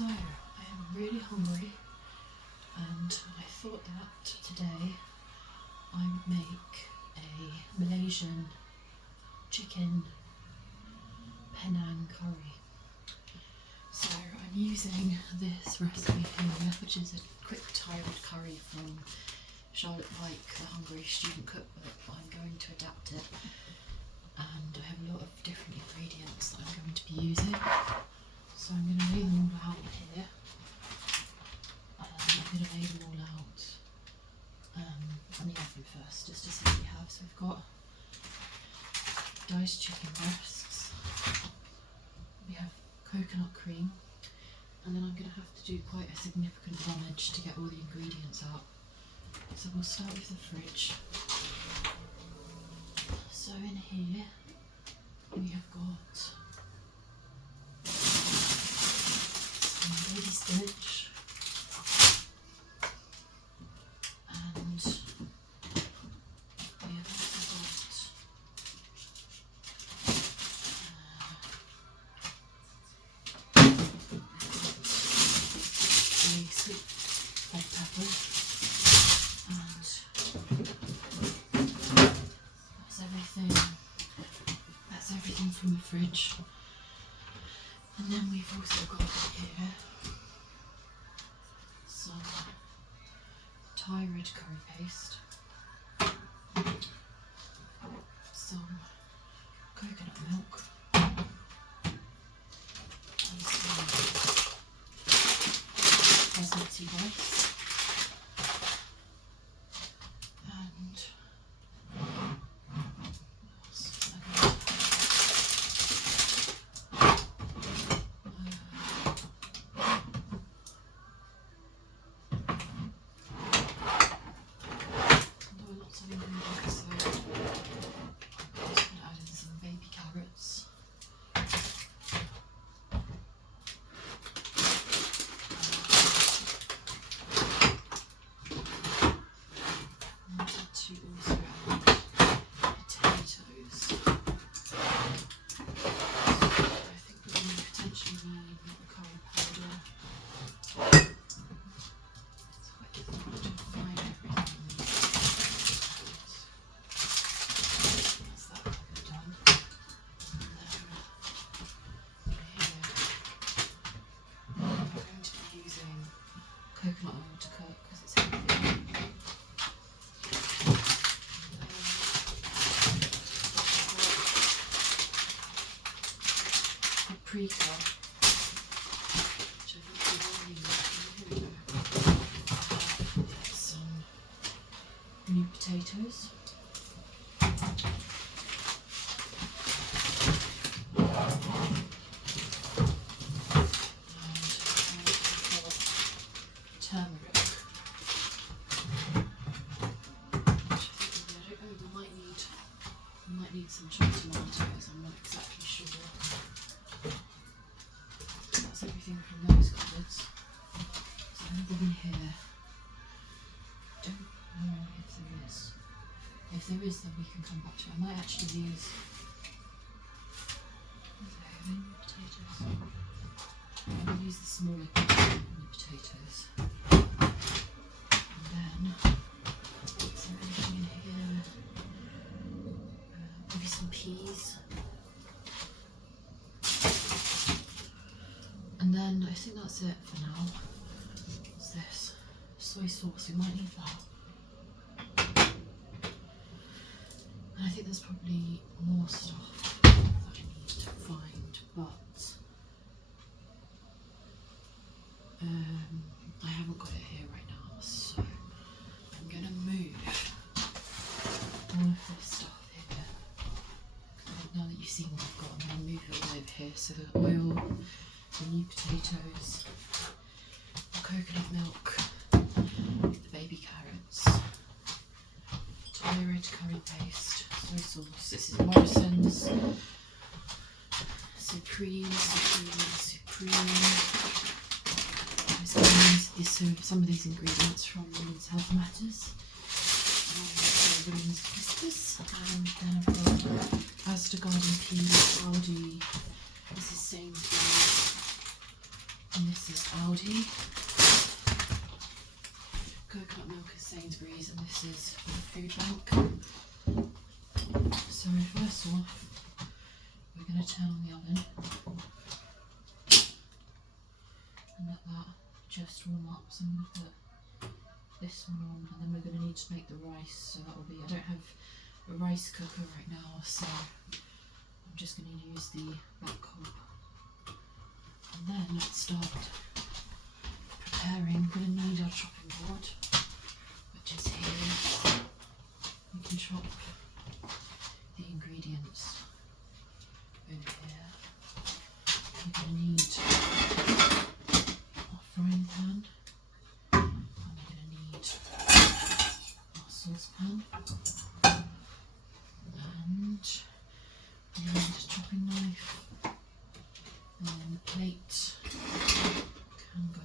So, I am really hungry and I thought that today I would make a Malaysian chicken Penang curry. So I'm using this recipe here, which is a quick thyroid curry from Charlotte Pike, the Hungry Student Cookbook. I'm going to adapt it, and I have a lot of different ingredients that I'm going to be using. So I'm going to lay them all out here. I'm going to lay them all out on the oven first, just to see what we have. So we've got diced chicken breasts, we have coconut cream, and then I'm going to have to do quite a significant rummage to get all the ingredients out. So we'll start with the fridge. So in here we have got some baby spinach and we have also got a sweet red pepper, and that's everything from the fridge. And then we've also got here some Thai red curry paste, some coconut milk, and some basmati rice, and lots of ingredients, so I'm just going to add in some baby carrots. I wanted to also add potatoes. I think we're going to potentially need the curry powder. It's quite difficult to find everything. That's that covered done. And then here I'm going to be using coconut oil to cook because it's healthy. Paprika, which I think we will need. Here we go. Some new potatoes. Turmeric, which I think we might need some chopped tomatoes. I'm not exactly sure. That's everything from those cupboards. So anything in here? Don't know if there is. If there is, then we can come back to it. I might actually use potatoes. I'm going to use the smaller potatoes. And then, is there anything in here? Maybe some peas. And then I think that's it for now. What's this? Soy sauce, we might need that. And I think there's probably more stuff that I need to find, but I haven't got it here right now, so I'm going to move all of this stuff here. Now that you've seen what I've got, I'm going to move it all over here. So the oil, the new potatoes, the coconut milk, the baby carrots, Thai red curry paste, soy sauce. This is Morrison's Supreme. Some of these ingredients from Women's Health Matters. Women's Whispers. And then I've got Asda Garden Peas, Aldi. This is same thing. And this is Aldi. Coconut milk is Sainsbury's, and this is for the food bank. So first off, we're going to turn on the oven and let that just warm up. So I'm going to put this one on, and then we're going to need to make the rice. So that will be, I don't have a rice cooker right now, so I'm just going to use the black hob. And then let's start preparing. We're going to need our chopping board, which is here. We can chop the ingredients over here. We're going to need our frying pan, and we're going to need our saucepan, and we need a chopping knife, and then the plate can go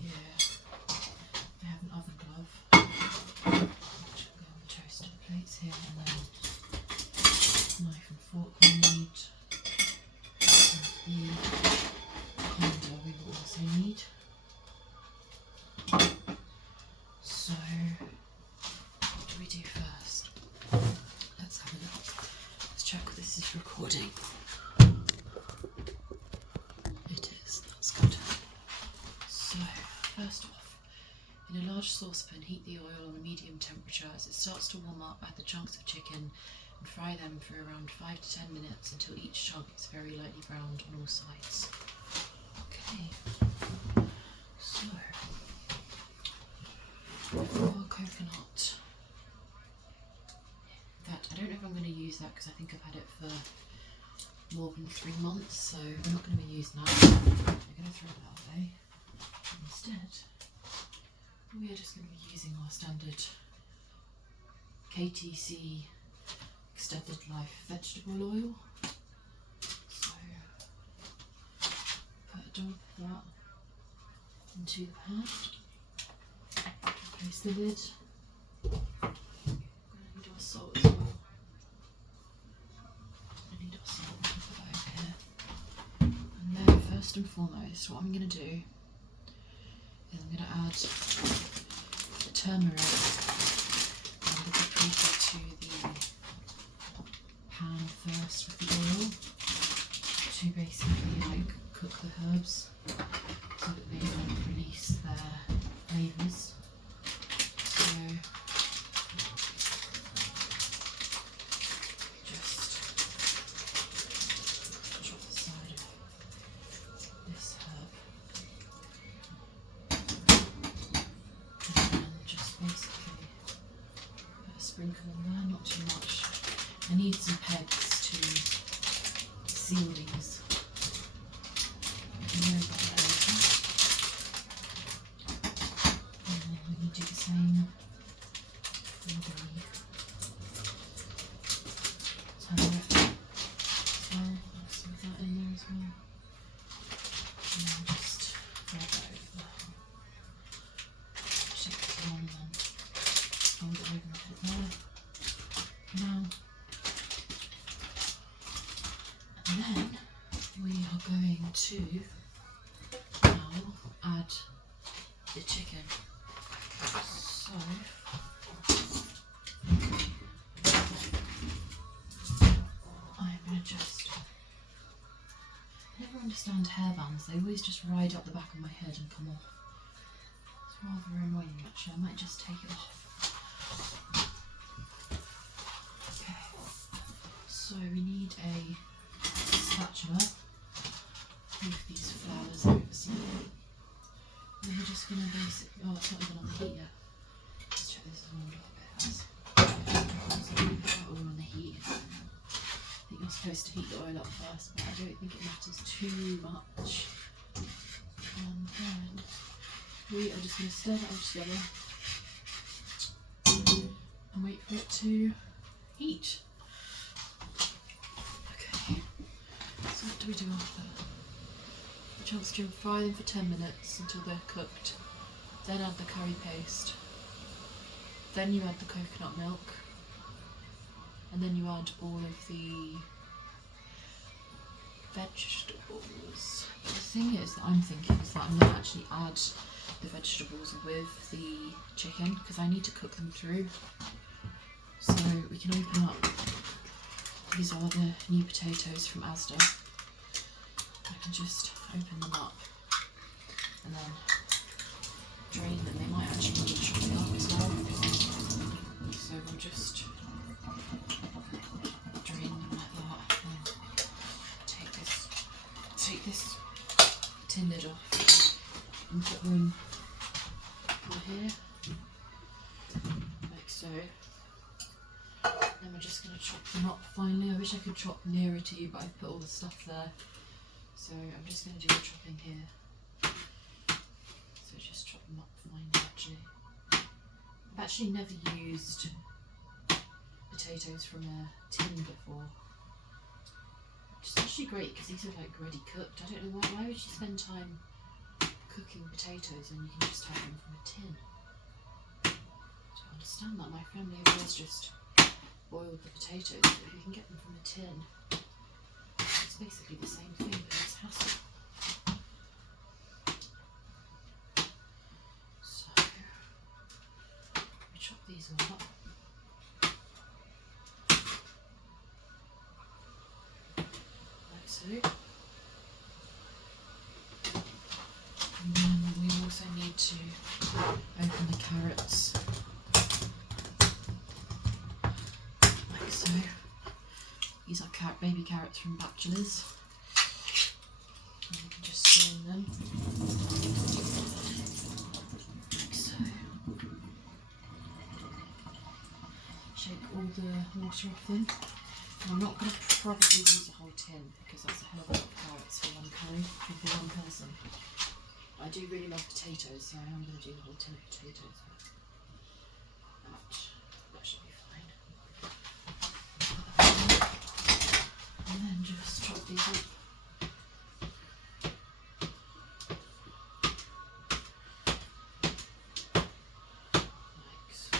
here. I have an oven glove, which will go on the toasted plates here, and then knife and fork we need, and the colander we will also need. So what do we do first? Let's have a look. Let's check this is recording. It is, that's good. So first off, in a large saucepan, heat the oil on a medium temperature. As it starts to warm up, add the chunks of chicken and fry them for around 5 to 10 minutes until each chunk is very lightly browned on all sides. Okay, so for our coconut, in fact, I don't know if I'm going to use that because I think I've had it for more than 3 months, so we're not going to be using that. We're going to throw that away. Instead, we are just going to be using our standard KTC extended life vegetable oil. So put a dollop of that into the pan. Place the lid. We're going to need our salt as well. I need our salt. We'll put that over here. And then first and foremost, what I'm going to do is I'm going to add the turmeric and the paprika to the pan first with the oil to basically like cook the herbs so that they don't release their flavours. So just chop the side of this herb. And then just basically put a sprinkle in there, not too much. I need some pegs to seal these. And then we can do the same for the turmeric as well. Add some of that in there as well. And then just throw that over. Shake it on and then fold it over and put it there. Now, and then we are going to now add the chicken. So I'm going to just, I never understand hairbands, they always just ride up the back of my head and come off. It's rather annoying actually, I might just take it off. Okay, so we need a spatula with these flowers over some. And we're just going to basically, oh it's not even on the heat yet. Let's check this is warmed up a bit. So we put that all on the heat. I think you're supposed to heat the oil up first, but I don't think it matters too much. And then we are just going to stir that all together and wait for it to heat. Okay, so what do we do after? The chunks to fry them for 10 minutes until they're cooked. Then add the curry paste. Then you add the coconut milk. And then you add all of the vegetables. But the thing is that I'm thinking is that I'm going to actually add the vegetables with the chicken because I need to cook them through. So we can open up, these are the new potatoes from Asda. I can just open them up and then drain them. They might actually need chopping up as well. So we'll just drain them like that and take this tin lid off and put them on here, like so. Then we're just going to chop them up finally. I wish I could chop nearer to you, but I've put all the stuff there. So I'm just going to do the chopping here. So just chop them up finely actually. I've actually never used potatoes from a tin before. Which is actually great because these are like already cooked. I don't know why would you spend time cooking potatoes when you can just have them from a tin? I don't understand that. My family always just boiled the potatoes, but if you can get them from a tin, it's basically the same thing, but it's hassle. So we chop these all up. Like so. And then we also need to open the carrots. Like so. These are baby carrots from Bachelors. And you can just strain them. Like so. Shake all the water off them. And I'm not going to probably use a whole tin because that's a hell of a lot of carrots for one curry, for one person. I do really love potatoes, so I am going to do the whole tin of potatoes. That should be fine. And then just chop these up. Like so.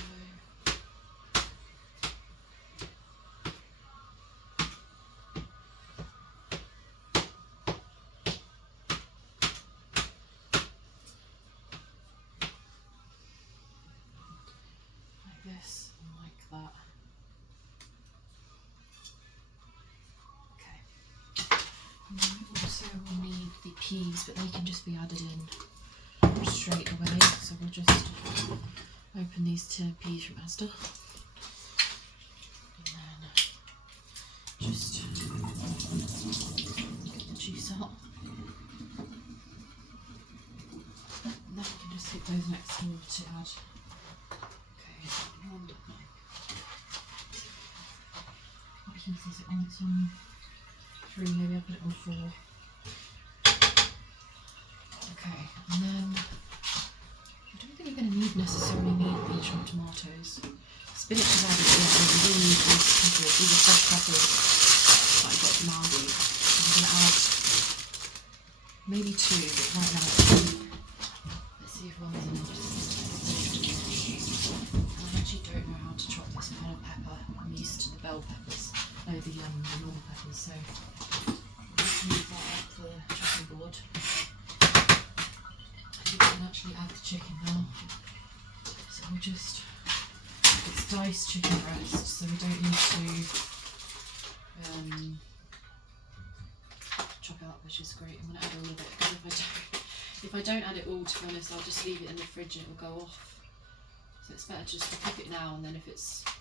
Like this and like that. And then we also will need the peas, but they can just be added in straight away. So we'll just open these tin peas from Asda. And then just get the juice out. And then we can just stick those next door to add. Okay, one peas is it on? It's on 3, maybe I'll put it on 4. Okay, and then I don't think we're going to necessarily need the chopped tomatoes. Spinach is added, yeah, but we will need these peppers. These are fresh peppers that I got from Aldi. I'm going to add maybe 2, but right now let's see if one's enough. I actually don't know how to chop this kind of pepper. I'm used to the bell peppers. No, the normal peppers, so let's move that up the chopping board. I think we can actually add the chicken now. So we'll just, it's diced chicken breast, so we don't need to chop it up, which is great. I'm going to add all of it, because if I don't add it all, to be honest, I'll just leave it in the fridge and it will go off. So it's better just to cook it now, and then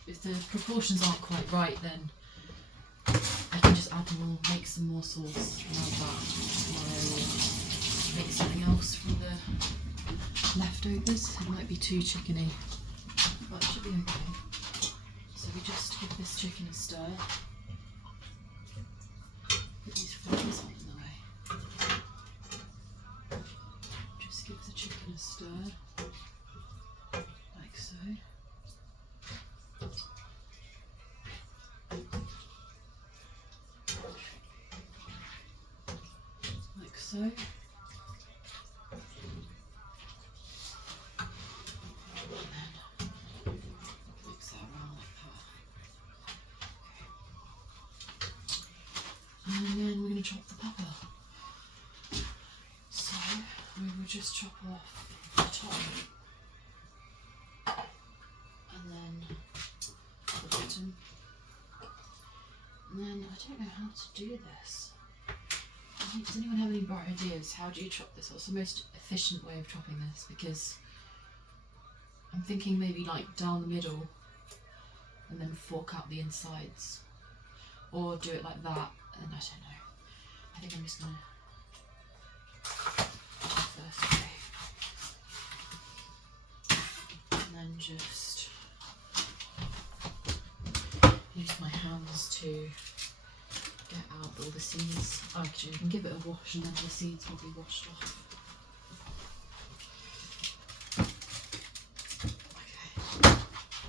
if the proportions aren't quite right, then I can just add more, make some more sauce and add that tomorrow, or make something else from the leftovers. It might be too chickeny, but it should be okay. So we just give this chicken a stir. Put these flowers out in the way. Just give the chicken a stir, like so. Like so. And then mix that around like that. Okay. And then we're going to chop the pepper. So we will just chop off the top and then the bottom. And then I don't know how to do this. Does anyone have any bright ideas? How do you chop this? What's the most efficient way of chopping this? Because I'm thinking maybe like down the middle and then fork out the insides. Or do it like that, and I don't know. I think I'm just going to do the first way. And then just use my hands to get out all the seeds. Oh, actually, I can give it a wash and then the seeds will be washed off. Okay,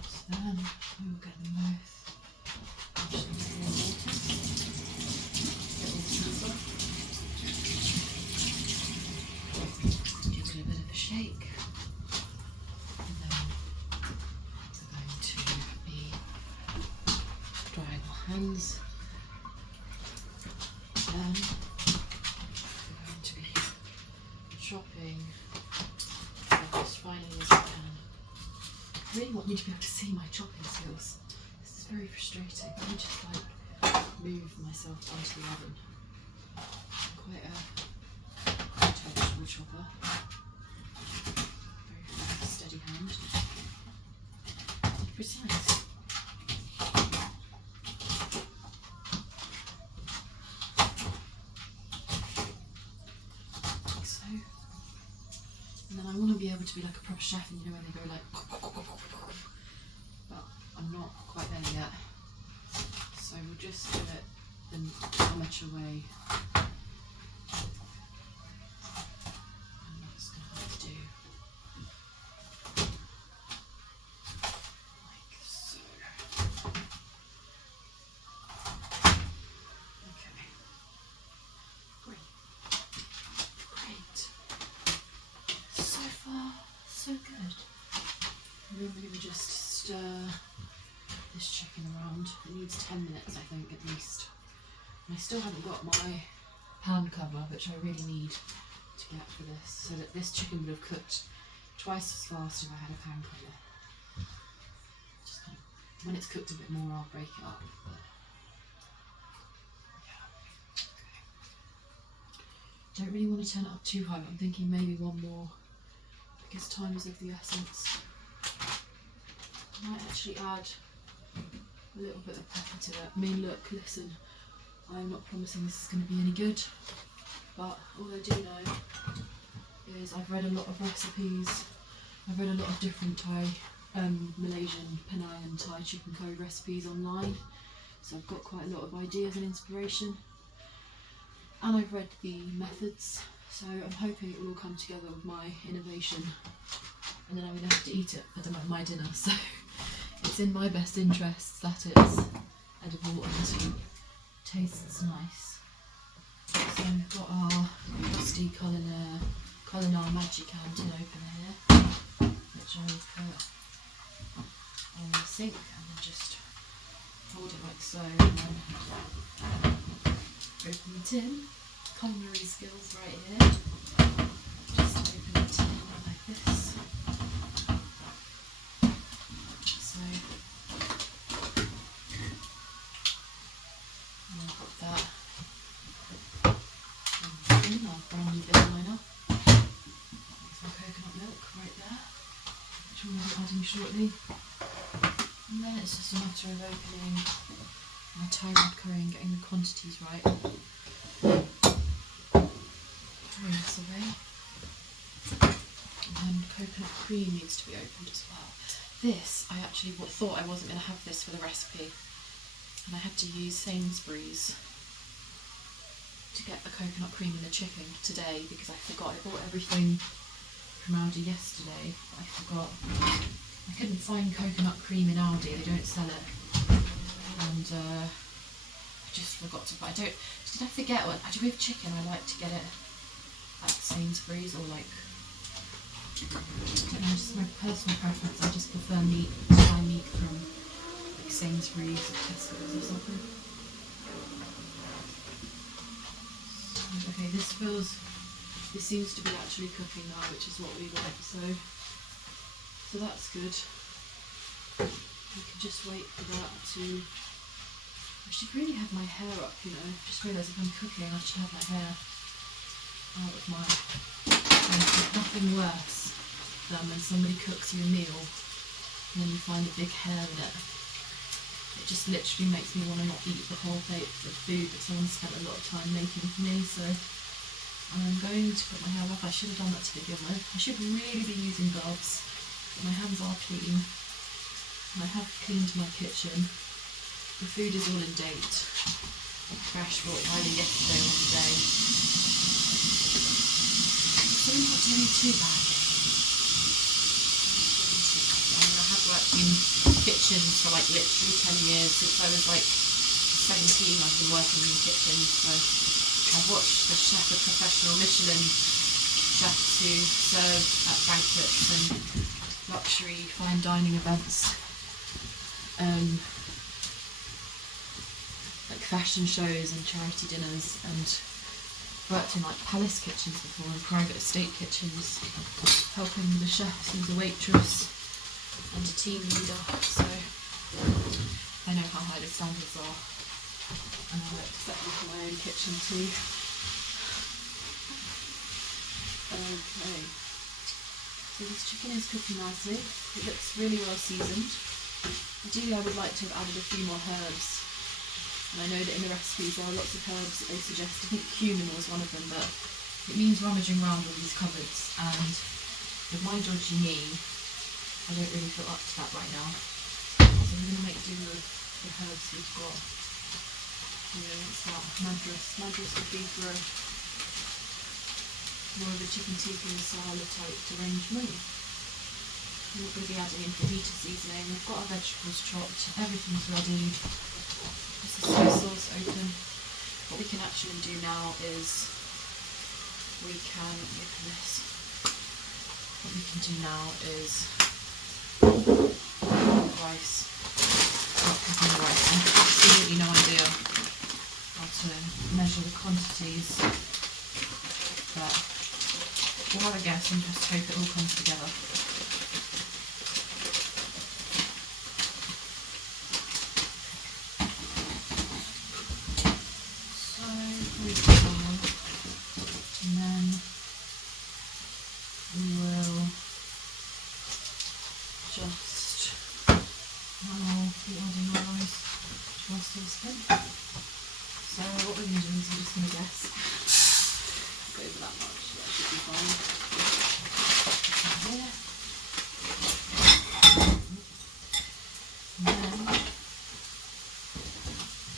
so then we will get them both washed into warm water. Get all the seeds off. Give it a bit of a shake. And then we're going to be drying our hands. Then we're going to be chopping as finely as I can. I really want you to be able to see my chopping skills. This is very frustrating. Let me just like move myself onto the oven. I'm quite a vegetable chopper. Very steady hand. Precise. And then I want to be able to be like a proper chef, and you know when they go like, but I'm not quite there yet. So we'll just do it the amateur way. I'm just going to have to do like so. Okay. Great. So far, so good. And then we're going to just stir this chicken around. It needs 10 minutes, I think, at least. And I still haven't got my pan cover, which I really need to get for this, so that this chicken would have cooked twice as fast if I had a pan cover. Just kind of, when it's cooked a bit more, I'll break it up. But yeah, okay. Don't really want to turn it up too high, but I'm thinking maybe one more, because time is of the essence. I might actually add a little bit of pepper to it. I mean, look, listen, I'm not promising this is going to be any good, but all I do know is I've read a lot of recipes. I've read a lot of different Thai, Malaysian, Penang and Thai chicken curry recipes online, so I've got quite a lot of ideas and inspiration. And I've read the methods, so I'm hoping it will all come together with my innovation, and then I'm going to have to eat it for my dinner, so it's in my best interests that it's edible and tastes nice. So we've got our rusty culinar magic canteen open here, which I will put on the sink and then just hold it like so, and then open the tin. Culinary skills right here. Just open the tin like this. So, and I'll put that in our brand new bill liner. There's our coconut milk right there, which we'll be adding shortly. And then it's just a matter of opening my Thai red curry and getting the quantities right. Throw this away. And then coconut cream needs to be opened as well. This, I actually thought I wasn't going to have this for the recipe, and I had to use Sainsbury's to get the coconut cream in the chicken today because I forgot. I bought everything from Aldi yesterday, but I forgot. I couldn't find coconut cream in Aldi, they don't sell it, and I just forgot to buy. Did I forget? With chicken I like to get it at Sainsbury's, or like, I don't know, just my personal preference. I just prefer meat, buy meat from like Sainsbury's or Tesco's or something. Okay, this seems to be actually cooking now, which is what we want, so that's good. We can just wait for that to... I should really have my hair up, you know. Just realised if I'm cooking, I should have my hair out of my... There's nothing worse than when somebody cooks you a meal and then you find a big hair in it. It just literally makes me want to not eat the whole plate of food that someone spent a lot of time making for me, so I'm going to put my hair up. I should have done that to begin with. I should really be using gloves, but my hands are clean. And I have cleaned my kitchen. The food is all in date. Fresh brought either yesterday or today. So we're not doing too bad. I mean, I have worked in kitchens for like literally 10 years. Since I was like 17, I've been working in kitchens. So I've watched the chef of professional Michelin chefs who serve at banquets and luxury fine dining events. Like fashion shows and charity dinners, and worked in like palace kitchens before and private estate kitchens, helping the chefs and the waitress and a team leader, so I know how high the standards are, and I like to set them for my own kitchen too. Okay, so this chicken is cooking nicely. It looks really well seasoned. Ideally I would like to have added a few more herbs, and I know that in the recipes there are lots of herbs that they suggest. I think cumin was one of them, but it means rummaging around all these cupboards, and with my dodgy knee I don't really feel up to that right now, so we're going to make do with the herbs we've got. What's that? Madras would be for more of a chicken tikka masala type arrangement. I'm not going to be adding in fajita seasoning. We've got our vegetables chopped, everything's ready. This is soy sauce open. What we can actually do now is we can open this. What we can do now is rice. Start cooking the rice. I have absolutely no idea how to measure the quantities, but we'll have a guess and just hope it all comes together. So what we're going to do is I'm just going to guess. Go over that much, that should be fine. Here.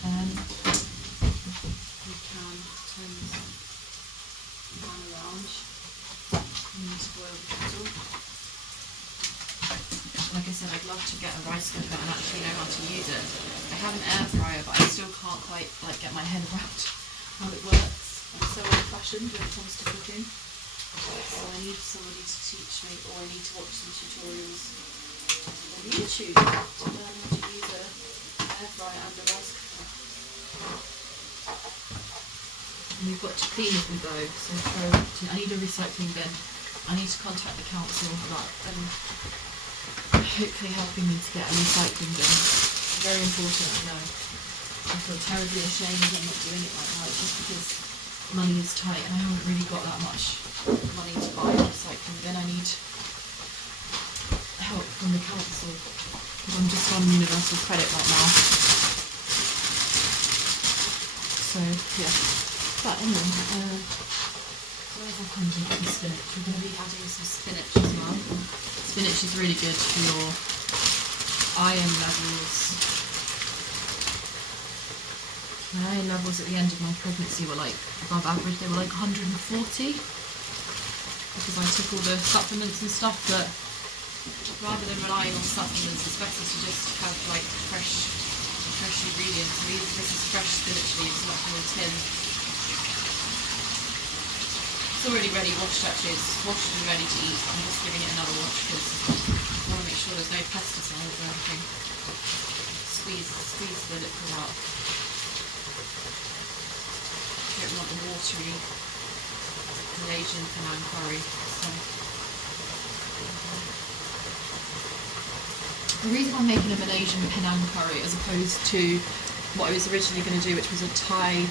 And then we can turn this pan around. We need to boil the kettle. Like I said, I'd love to get a rice cooker and actually know how to use it. I have an air fryer, but I still can't quite get my head around how it works. I'm so old-fashioned when it comes to cooking, so I need somebody to teach me, or I need to watch some tutorials on YouTube to learn how to use an air fryer and a rice cooker. And we've got to clean as we go, so I need a recycling bin. I need to contact the council for that, and hopefully helping me to get a recycling bin. Very important, I know. I feel terribly ashamed I'm not doing it right now, just because money is tight and I haven't really got that much money to buy a recycling bin. I need help from the council because I'm just on universal credit right now. So yeah, but anyway, where's our condiment and spinach? We're going to be adding some spinach as well. Spinach is really good for your iron levels. My iron levels at the end of my pregnancy were like above average. They were like 140 because I took all the supplements and stuff, but rather than relying on supplements, it's better to just have like fresh ingredients. This is fresh spinach leaves, not from a tin. It's already ready, washed actually. It's washed and ready to eat. I'm just giving it another wash because I want to make sure there's no pesticides or anything. Squeeze the liquid out. Don't want the watery Malaysian Penang curry. So the reason I'm making a Malaysian Penang curry as opposed to what I was originally going to do, which was a Thai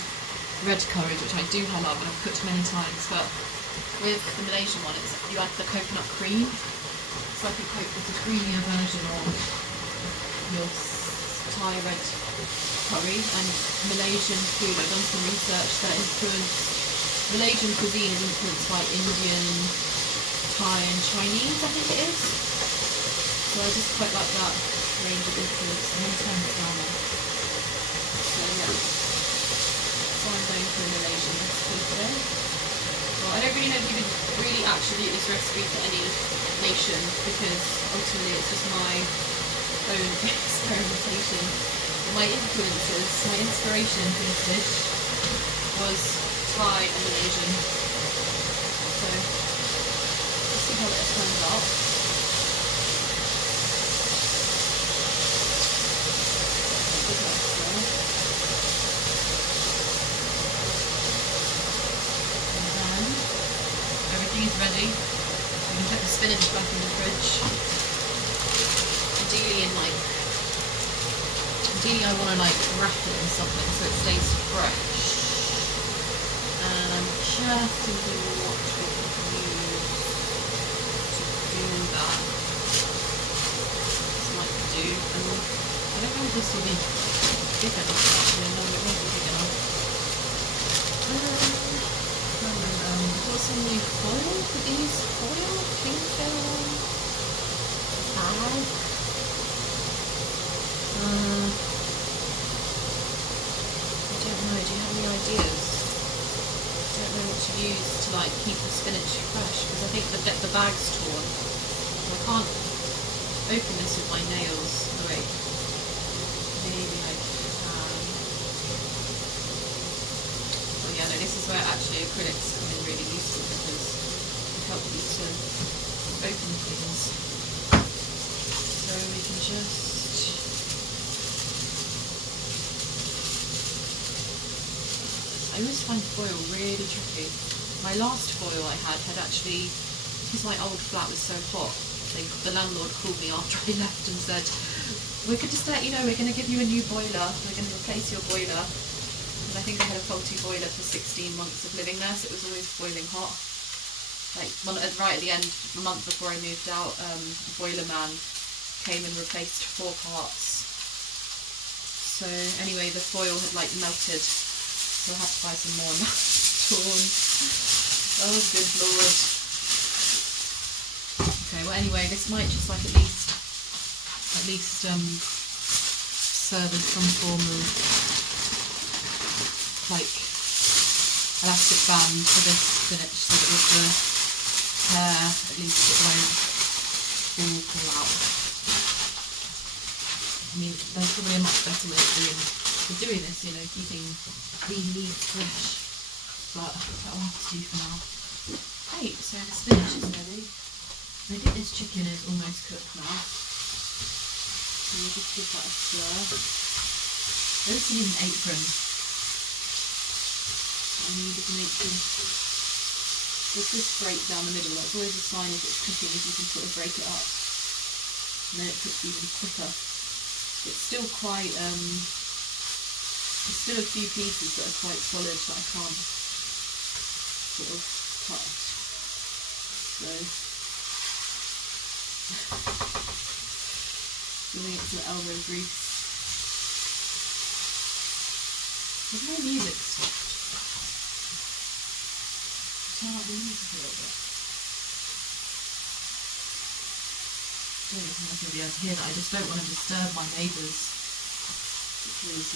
red curry, which I do love and I've cooked many times, but with the Malaysian one, you add the coconut cream. It's like it's a creamier version of your Thai red curry. And Malaysian food, I've done some research that Malaysian cuisine is influenced by Indian, Thai and Chinese, I think it is. So I just quite like that range of influence. I'm going to turn it down now. So yeah, so I'm going for a Malaysian recipe today. Well, I don't really know if you could really attribute this recipe to any nation, because ultimately it's just my own experimentation. But my influences, my inspiration for this dish was Thai and Malaysian. So let's see how it turns out. Everything is ready. You can put the spinach back in the fridge. Ideally I want to wrap it in something so it stays fresh. And I'm just thinking what we can use to do that. This might do. I don't know if this will be big enough actually. No, it won't be big enough. Got some new foil for these. Foil? Tin foil? Bag? I don't know. Do you have any ideas? I don't know what to use to keep the spinach fresh, because I think the bag's torn. I can't open this with my nails. Oh wait. Maybe I can. Oh yeah, no, this is where actually acrylics come in really useful, because they help you to open things. So we can just I always find foil really tricky. My last foil I had actually, because my old flat was so hot, the landlord called me after I left and said, we could just let you know, we're going to give you a new boiler, we're going to replace your boiler. And I think I had a faulty boiler for 16 months of living there, so it was always boiling hot. Right at the end, a month before I moved out, a boiler man came and replaced 4 parts. So anyway, the foil had melted. So I had to buy some more and that's torn. Oh good lord. Okay, well anyway, this might just at least serve as some form of elastic band for this spinach, so that with the hair at least it won't all pull out. I mean, there's probably a much better way of doing this, keeping the leaves fresh, but that'll have to do for now. Right, so the spinach is ready. I think this chicken is almost cooked now, so we'll just give that a stir. I also need an apron. I needed an apron. There's this break down the middle. That's always a sign if it's cooking, if you can sort of break it up, and then it cooks even quicker. It's still quite there's still a few pieces that are quite solid that I can't sort of cut. So giving it some elbow grease. There's no music stopped. Turn up the music a little bit. I don't think I'm going to be able to hear that. I just don't want to disturb my neighbours, because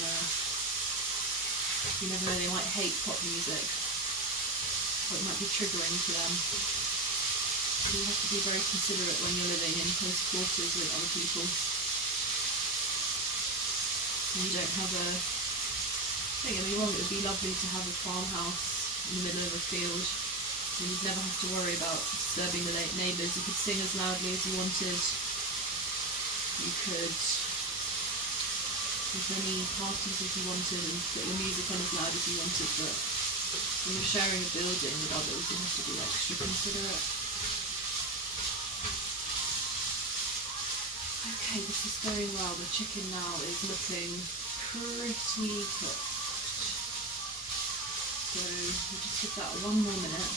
you never know, they might hate pop music, or it might be triggering to them. So you have to be very considerate when you're living in close quarters with other people. And you don't have don't get me wrong, it would be lovely to have a farmhouse in the middle of a field, and you'd never have to worry about disturbing the neighbours. You could sing as loudly as you wanted. You could as many parties as you wanted and put your music on as loud as you wanted, but When you're sharing a building with others, you have to be extra considerate. Okay, this is going well. The chicken now is looking pretty cooked. So we'll just give that 1 more minute.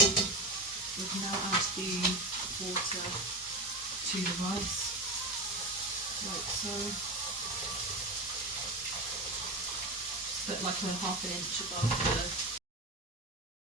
We've now added the water to the rice, like so. Just put like a half an inch above the